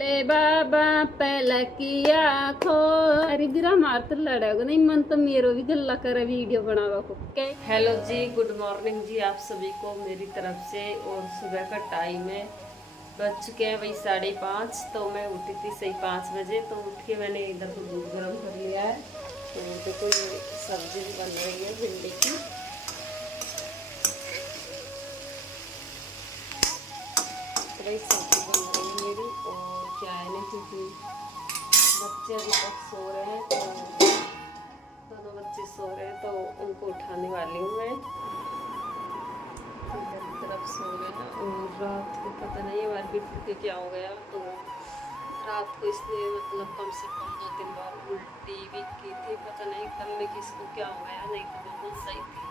ले बाबा पलकिया खो अरे गिरा मार तो लड़ेगा नहीं मन तो मेरो भी गल्ला कर वीडियो बनावा को के। हेलो जी, गुड मॉर्निंग जी आप सभी को मेरी तरफ से। और सुबह का टाइम है, बज चुके हैं वही 5:30। तो मैं उठी थी सही 5 बजे। तो उठ के मैंने इधर को दूध गर्म कर लिया है। तो देखो ये सब्जी भी बन रही है भिंडी की। तो वही सब्जी बन रही है मेरी। और क्या है ना, क्योंकि बच्चे अभी तक सो रहे हैं, तो दोनों बच्चे सो रहे हैं तो उनको उठाने वाली हूँ मैं। इधर की तरफ सो रहे हैं। और रात को पता नहीं हमारे बिट्टू के क्या हो गया, तो रात को इसने मतलब कम से कम 2-3 बार उल्टी भी की थी। पता नहीं कल में किसको क्या हो गया, नहीं तो बिल्कुल सही थी।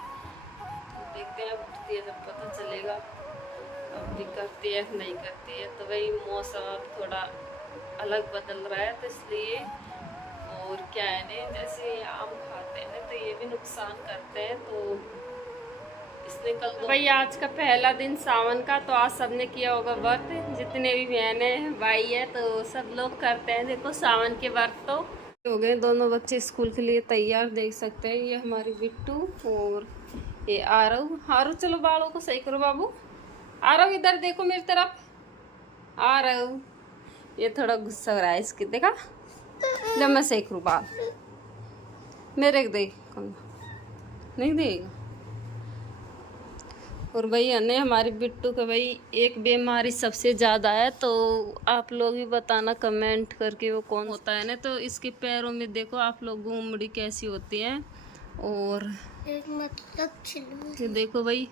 तो देखते हैं, उठती है जब पता चलेगा। अब भी करती है नहीं करती है। तो वही मौसम अब थोड़ा अलग बदल रहा है, तो इसलिए। और क्या है ना, जैसे आम खाते हैं तो ये भी नुकसान करते हैं। तो इसने कल तो भाई आज का पहला दिन सावन का, तो आज सबने किया होगा व्रत। जितने भी बहनें भाई है तो सब लोग करते हैं। देखो सावन के व्रत तो हो गए। दोनों बच्चे स्कूल के लिए तैयार, देख सकते हैं। ये हमारी बिट्टू और ये आरव चलो बालों को सही करो बाबू। आरव इधर देखो मेरी तरफ। आरव ये थोड़ा गुस्सा हो रहा है इसकी, देखा जब मैं सेक रू बाल मेरे देख नहीं देगा। और भाई अन्य हमारी बिट्टू का भाई एक बीमारी सबसे ज़्यादा है, तो आप लोग भी बताना कमेंट करके वो कौन होता है ना। तो इसके पैरों में देखो आप लोग घुमड़ी कैसी होती है। और मतलब ये देखो भाई,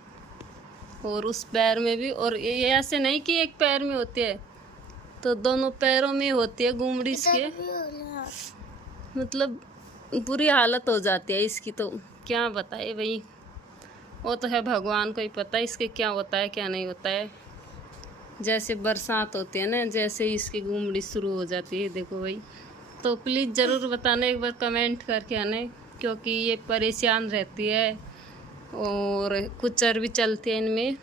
और उस पैर में भी। और ये ऐसे नहीं कि एक पैर में होती है, तो दोनों पैरों में होती है घुमड़ी इसके। मतलब बुरी हालत हो जाती है इसकी, तो क्या बताए भाई। वो तो है भगवान को ही पता है इसके क्या होता है क्या नहीं होता है। जैसे बरसात होती है ना, जैसे ही इसकी घुमड़ी शुरू हो जाती है देखो भाई। तो प्लीज़ ज़रूर बताना एक बार कमेंट करके आने, क्योंकि ये परेशान रहती है और कुछ चर्बी चलती है इनमें।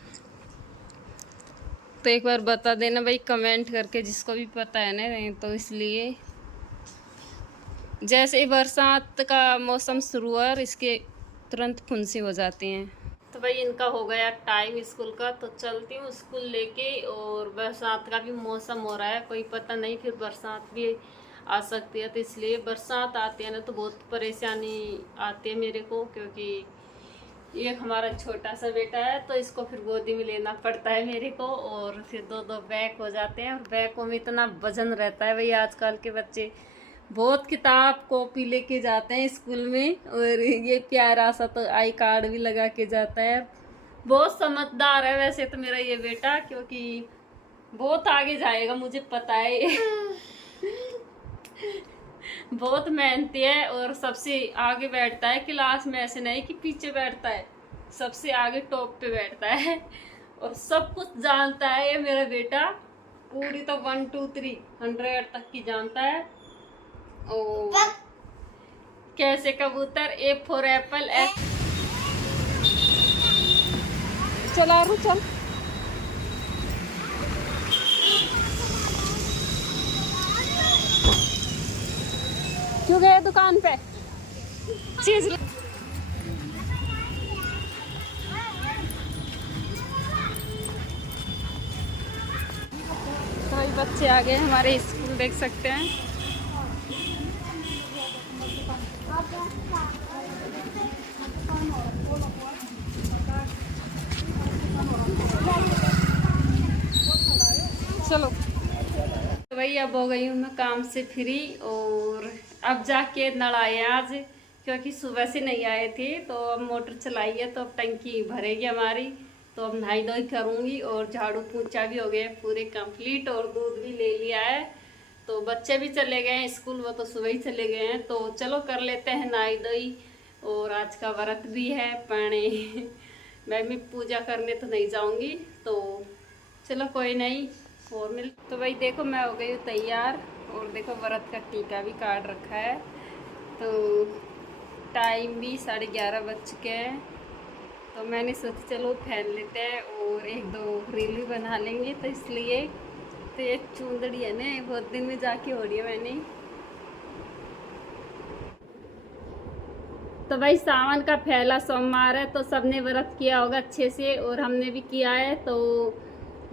तो एक बार बता देना भाई कमेंट करके, जिसको भी पता है ना। तो इसलिए जैसे ही बरसात का मौसम शुरू हुआ और इसके तुरंत फुंसी हो जाती हैं। तो भाई इनका हो गया टाइम स्कूल का, तो चलती हूँ स्कूल लेके। और बरसात का भी मौसम हो रहा है, कोई पता नहीं फिर बरसात भी आ सकती है। तो इसलिए बरसात आती है ना तो बहुत परेशानी आती है मेरे को, क्योंकि ये हमारा छोटा सा बेटा है, तो इसको फिर गोदी में लेना पड़ता है मेरे को। और फिर 2-2 बैग हो जाते हैं, और बैगों में इतना वजन रहता है भाई। आजकल के बच्चे बहुत किताब कॉपी लेके जाते हैं स्कूल में। और ये प्यारा सा तो आई कार्ड भी लगा के जाता है। बहुत समझदार है वैसे तो मेरा ये बेटा, क्योंकि बहुत आगे जाएगा मुझे पता है। बहुत मेहनती है और सबसे आगे बैठता है क्लास में। ऐसे नहीं कि पीछे बैठता है, सबसे आगे टॉप पे बैठता है। और सब कुछ जानता है ये मेरा बेटा, पूरी तो 1 2 3 100 तक की जानता है। और कैसे कबूतर, ए फॉर एप्पल, चला रू चल। क्यों गए दुकान पे चीज। तो भाई बच्चे आ गए हमारे स्कूल, देख सकते हैं। चलो तो भाई अब हो गई हूँ मैं काम से फ्री। और अब जाके नल आए आज, क्योंकि सुबह से नहीं आए थे। तो अब मोटर चलाई है, तो अब टंकी भरेगी हमारी। तो अब नहाई धोई करूँगी, और झाड़ू पोंछा भी हो गया पूरे कंप्लीट, और दूध भी ले लिया है। तो बच्चे भी चले गए हैं स्कूल, वो तो सुबह ही चले गए हैं। तो चलो कर लेते हैं नहाई धोई। और आज का व्रत भी है पानी। मैं भी पूजा करने तो नहीं जाऊँगी, तो चलो कोई नहीं और मिल। तो भाई देखो मैं हो गई हूँ तैयार, और देखो व्रत का टीका भी काट रखा है। तो टाइम भी 11:30 बज चुके हैं। तो मैंने सोचा चलो फैन लेते हैं और 1-2 रील भी बना लेंगे। तो इसलिए तो ये चूंदड़ी है ना, बहुत दिन में जाके हो रही है मैंने। तो भाई सावन का पहला सोमवार है, तो सबने व्रत किया होगा अच्छे से, और हमने भी किया है। तो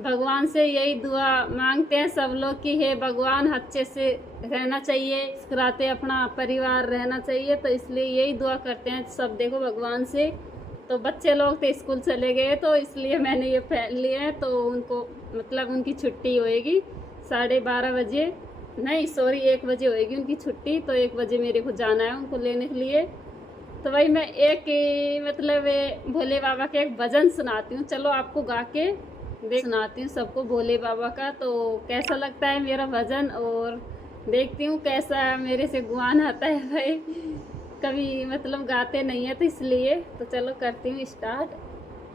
भगवान से यही दुआ मांगते हैं सब लोग कि हे भगवान अच्छे से रहना चाहिए, मुस्कुराते अपना परिवार रहना चाहिए। तो इसलिए यही दुआ करते हैं सब, देखो भगवान से। तो बच्चे लोग तो स्कूल चले गए, तो इसलिए मैंने ये पहन लिए हैं। तो उनको मतलब उनकी छुट्टी होएगी 12:30 बजे, नहीं सॉरी 1 बजे होएगी उनकी छुट्टी। तो 1 बजे मेरे को जाना है उनको लेने के लिए। तो भाई मैं एक मतलब भोले बाबा के एक भजन सुनाती हूँ, चलो आपको गा के सुनाती हूँ सबको भोले बाबा का। तो कैसा लगता है मेरा भजन, और देखती हूँ कैसा मेरे से गुआन आता है। भाई कभी मतलब गाते नहीं है, तो इसलिए तो चलो करती हूँ स्टार्ट।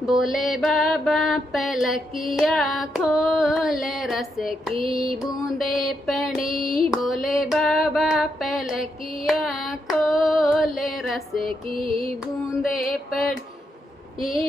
बोले बाबा पलकिया खोले रस की बूंदे पड़ी, बोले बाबा पलकिया खोले रस की बूंदे पड़ी।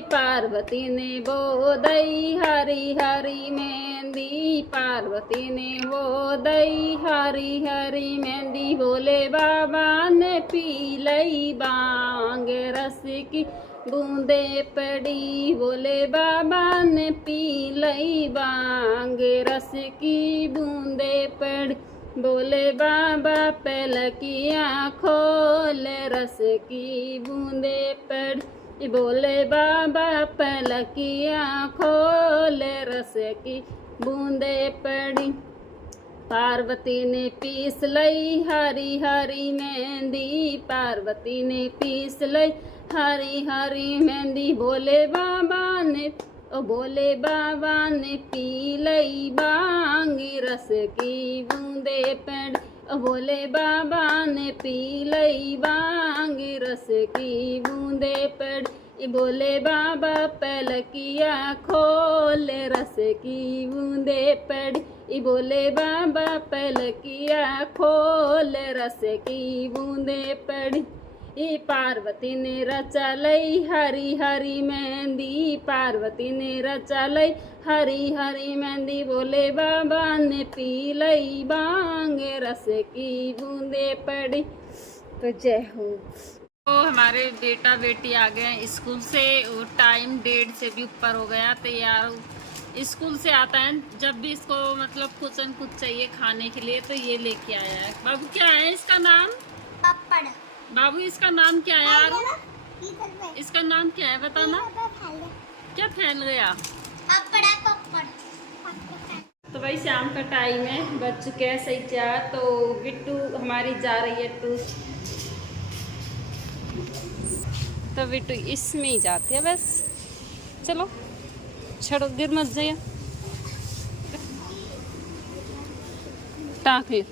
पार्वती ने बोदई हरी हरी मेहंदी, पार्वती ने बोदई हरी हरी मेहंदी। बोले बाबा ने पी लई बांग रस की बूंदे पड़ी, बोले बाबा ने पी लई बांग रस की बूंदे पड़ी। बोले बाबा पलकियाँ खोले रस की बूंदे पड़ी, बोले बाबा पलकियाँ खोले रस की बूंदे पड़ी। पार्वती ने पीस लई हरी हरी मेहंदी, पार्वती ने पीस लई हरी हरी मेहंदी। बोले बाबा ने बोले बाबा ने पी लई बांगी रस की बूंदे पड़ी, बोले बाबा ने पी लई बांगी रस की बूंदे पड़ी। बोले बाबा पलकिया खोले रस की बूंदे पड़ी, बोले बाबा पलकिया खोले रस की बूंदे पड़ी। पार्वती ने रचा लई हरी हरी मेहंदी, पार्वती ने रचा लई हरी हरी मेहंदी। बोले बाबा ने पी लई बांगे रस की बूंदे पड़ी। तो जय हो। तो हमारे बेटा बेटी आ गए हैं स्कूल से, और टाइम 1:30 से भी ऊपर हो गया। तो यार स्कूल से आता है जब भी इसको मतलब कुछ न कुछ चाहिए खाने के लिए, तो ये लेके आया है। बाबू क्या है इसका नाम? पापड़। बाबू इसका नाम क्या है यार? इसका नाम क्या है बताना। क्या फैल गया? तो भाई शाम का टाइम है, बज चुके हैं 4:30। तो बिट्टू हमारी जा रही है ट्यूशन, तो बिट्टू इसमें ही जाती है बस। चलो छड़ो, गिर मत जाइए, टाँक ले।